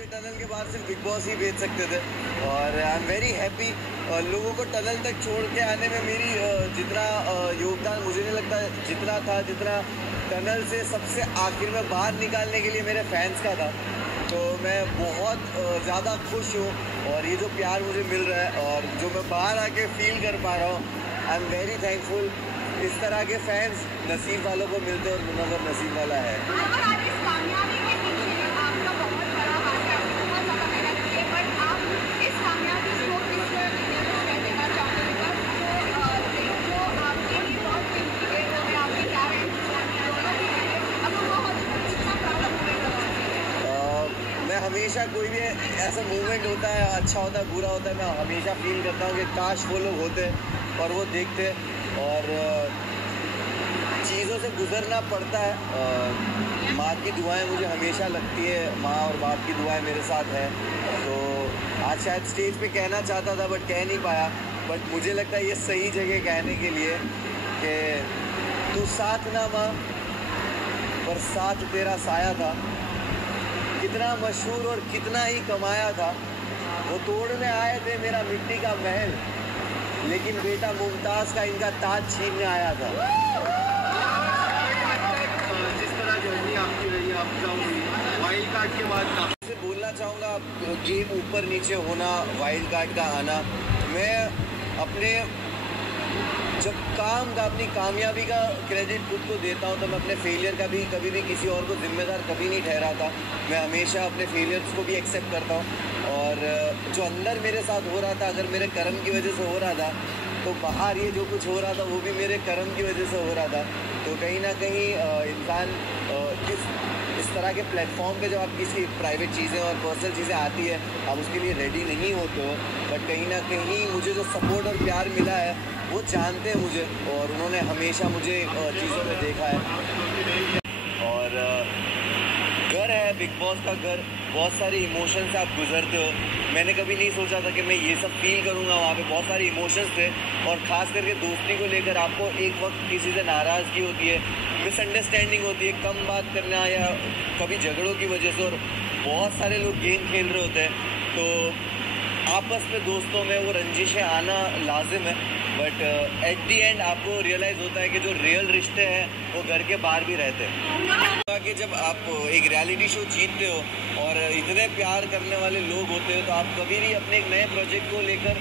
मुझे टनल के बाहर सिर्फ बिग बॉस ही भेज सकते थे और आई एम वेरी हैप्पी। लोगों को टनल तक छोड़ के आने में मेरी जितना योगदान मुझे नहीं लगता जितना था, जितना टनल से सबसे आखिर में बाहर निकालने के लिए मेरे फैंस का था। तो मैं बहुत ज़्यादा खुश हूँ और ये जो प्यार मुझे मिल रहा है और जो मैं बाहर आके फील कर पा रहा हूँ, आई एम वेरी थैंकफुल। इस तरह के फैंस नसीब वालों को मिलते और मुनव्वर नसीब वाला है। हमेशा कोई भी ऐसा मूवमेंट होता है, अच्छा होता है, बुरा होता है, मैं हमेशा फील करता हूँ कि काश वो लोग होते और वो देखते और चीज़ों से गुजरना पड़ता है। माँ की दुआएं मुझे हमेशा लगती है, माँ और बाप की दुआएं मेरे साथ है। तो आज शायद स्टेज पे कहना चाहता था बट कह नहीं पाया, बट मुझे लगता है ये सही जगह कहने के लिए कि तू साथ ना माँ पर साथ तेरा साया था, कितना मशहूर और कितना ही कमाया था। वो तोड़ने आए थे मेरा मिट्टी का महल, लेकिन बेटा मुमताज़ का इनका ताज छीनने आया था। जिस तरह जर्नी आपकी रही, वाइल्ड कार्ड के बाद आपसे बोलना चाहूँगा, गेम ऊपर नीचे होना, वाइल्ड कार्ड का आना, मैं अपने जब काम का अपनी कामयाबी का क्रेडिट खुद को देता हूँ तो मैं अपने फेलियर का भी कभी भी किसी और को जिम्मेदार कभी नहीं ठहराता। मैं हमेशा अपने फेलियर्स को भी एक्सेप्ट करता हूँ और जो अंदर मेरे साथ हो रहा था, अगर मेरे कर्म की वजह से हो रहा था तो बाहर ये जो कुछ हो रहा था वो भी मेरे कर्म की वजह से हो रहा था। तो कहीं ना कहीं इंसान इस तरह के प्लेटफॉर्म पे जब आप किसी प्राइवेट चीज़ें और पर्सनल चीज़ें आती है आप उसके लिए रेडी नहीं होते हो, बट कहीं ना कहीं मुझे जो सपोर्ट और प्यार मिला है वो जानते हैं मुझे और उन्होंने हमेशा मुझे चीज़ों में देखा है। और घर है बिग बॉस का घर, बहुत सारे इमोशन से आप गुजरते हो। मैंने कभी नहीं सोचा था कि मैं ये सब फील करूँगा। वहाँ पे बहुत सारे इमोशंस थे और ख़ास करके दोस्ती को लेकर आपको एक वक्त किसी से नाराज़गी होती है, मिसअंडरस्टैंडिंग होती है, कम बात करना या कभी झगड़ों की वजह से, और बहुत सारे लोग गेम खेल रहे होते हैं तो आपस में दोस्तों में वो रंजिशें आना लाजिम है। बट एट दी एंड आपको रियलाइज़ होता है कि जो रियल रिश्ते हैं वो घर के बाहर भी रहते हैं। कि जब आप एक रियलिटी शो जीतते हो और इतने प्यार करने वाले लोग होते हो तो आप कभी भी अपने एक नए प्रोजेक्ट को लेकर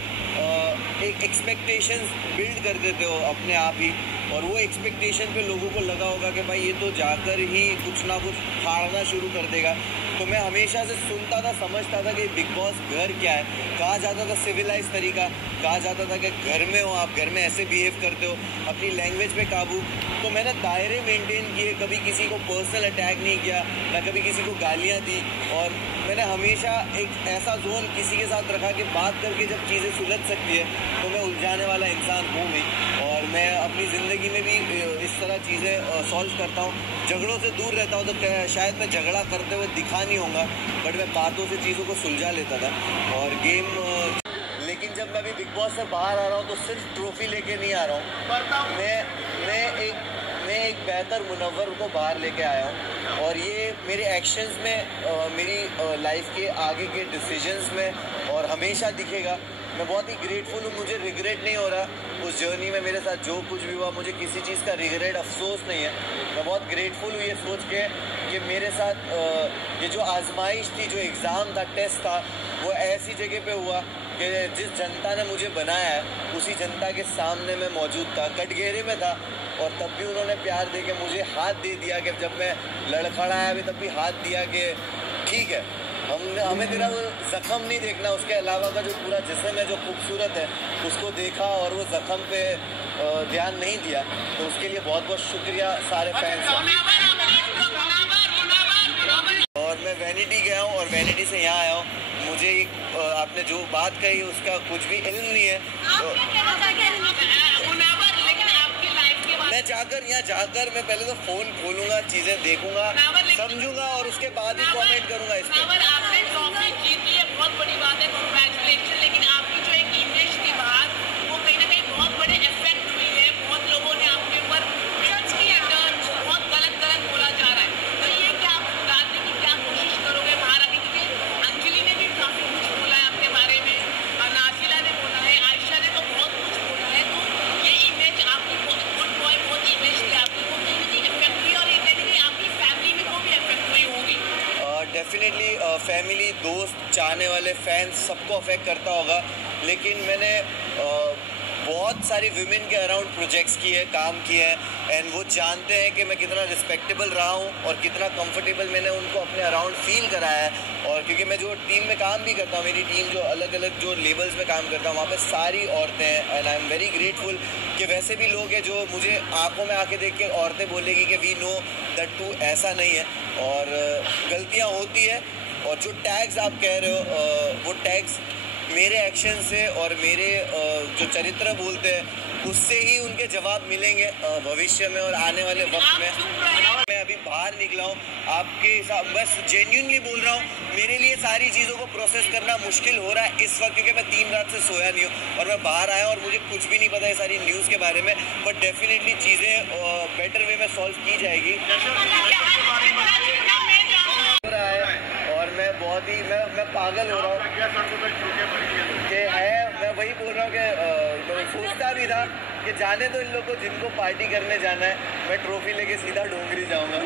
एक एक्सपेक्टेशंस बिल्ड कर देते हो अपने आप ही, और वो एक्सपेक्टेशन पे लोगों को लगा होगा कि भाई ये तो जाकर ही कुछ ना कुछ फाड़ना शुरू कर देगा। तो मैं हमेशा से सुनता था, समझता था कि बिग बॉस घर क्या है। कहा जाता था सिविलाइज तरीका, कहा जाता था कि घर में हो आप, घर में ऐसे बिहेव करते हो, अपनी लैंग्वेज पे काबू। तो मैंने दायरे मेंटेन किए, कभी किसी को पर्सनल अटैक नहीं किया, ना कभी किसी को गालियाँ दी, और मैंने हमेशा एक ऐसा जोन किसी के साथ रखा कि बात करके जब चीज़ें सुलझ सकती है तो मैं उलझाने वाला इंसान हूँ भी। और मैं अपनी ज़िंदगी में भी इस तरह चीज़ें सॉल्व करता हूँ। झगड़ों से दूर रहता हूँ तो शायद मैं झगड़ा करते हुए दिखा नहीं होगा, बट मैं बातों से चीज़ों को सुलझा लेता था और गेम। लेकिन जब मैं अभी बिग बॉस से बाहर आ रहा हूँ तो सिर्फ ट्रॉफी लेके नहीं आ रहा हूँ, मैं एक बेहतर मुनव्वर को बाहर लेके आया हूँ और ये मेरे एक्शंस में, मेरी लाइफ के आगे के डिसीजंस में और हमेशा दिखेगा। मैं बहुत ही ग्रेटफुल हूँ, मुझे रिग्रेट नहीं हो रहा उस जर्नी में मेरे साथ जो कुछ भी हुआ, मुझे किसी चीज़ का रिग्रेट, अफसोस नहीं है। मैं बहुत ग्रेटफुल हूँ ये सोच के कि मेरे साथ ये जो आजमाइश थी, जो एग्ज़ाम था, टेस्ट था, वो ऐसी जगह पे हुआ कि जिस जनता ने मुझे बनाया है उसी जनता के सामने मैं मौजूद था, कटघरे में था, और तब भी उन्होंने प्यार दे के मुझे हाथ दे दिया कि जब मैं लड़खड़ाया भी तब भी हाथ दिया कि ठीक है, हमें तेरा वो ज़ख़म नहीं देखना, उसके अलावा का जो पूरा जिस्म है जो खूबसूरत है उसको देखा और वो ज़ख़म पे ध्यान नहीं दिया। तो उसके लिए बहुत बहुत शुक्रिया सारे फैंस का। और मैं वैनिटी गया हूँ और वैनिटी से यहाँ आया हूँ। मुझे एक आपने जो बात कही उसका कुछ भी इल्म नहीं है, तो मैं जाकर मैं पहले तो फ़ोन खोलूँगा, चीज़ें देखूँगा, समझूंगा और उसके बाद ही कमेंट करूँगा इस पर। आपने ट्रॉफी जीती है, बहुत बड़ी बात है, कांग्रेचुलेशन। लेकिन आपकी जो एक इमेज थी बाहर, वो कहीं ना कहीं बहुत बड़े इफेक्ट हुई है। बहुत लोगों ने आपके ऊपर जज किया, बहुत गलत बोला जा रहा है। तो ये क्या आप सुधारने की क्या कोशिश करोगे बाहर आने की? डेफिनेटली फैमिली, दोस्त, चाहने वाले, फैंस सबको अफेक्ट करता होगा, लेकिन मैंने बहुत सारी विमेन के अराउंड प्रोजेक्ट्स किए, काम किए हैं, एंड वो जानते हैं कि मैं कितना रिस्पेक्टेबल रहा हूँ और कितना कंफर्टेबल मैंने उनको अपने अराउंड फील कराया है। और क्योंकि मैं जो टीम में काम भी करता हूँ, मेरी टीम जो अलग अलग जो लेवल्स में काम करता हूँ, वहाँ पे सारी औरतें हैं, and I am very grateful कि वैसे भी लोग हैं जो मुझे आंखों में आके देख के औरतें बोलेगी कि वी नो दैट टू ऐसा नहीं है, और गलतियाँ होती है। और जो टैग्स आप कह रहे हो, वो टैग्स मेरे एक्शन से और मेरे जो चरित्र बोलते हैं उससे ही उनके जवाब मिलेंगे भविष्य में और आने वाले वक्त में। मैं अभी बाहर निकला हूँ, आपके हिसाब बस जेन्युइनली बोल रहा हूँ, मेरे लिए सारी चीज़ों को प्रोसेस करना मुश्किल हो रहा है इस वक्त, क्योंकि मैं 3 रात से सोया नहीं हूँ और मैं बाहर आया और मुझे कुछ भी नहीं पता है सारी न्यूज़ के बारे में। बट डेफिनेटली चीज़ें बेटर वे में सॉल्व की जाएगी। हो रहा है और मैं बहुत ही मैं पागल हो रहा हूँ कि है, मैं वही बोल रहा हूँ कि सोचता भी था कि जाने तो इन लोग को, जिनको पार्टी करने जाना है, मैं ट्रॉफी लेके सीधा डोंगरी जाऊँगा।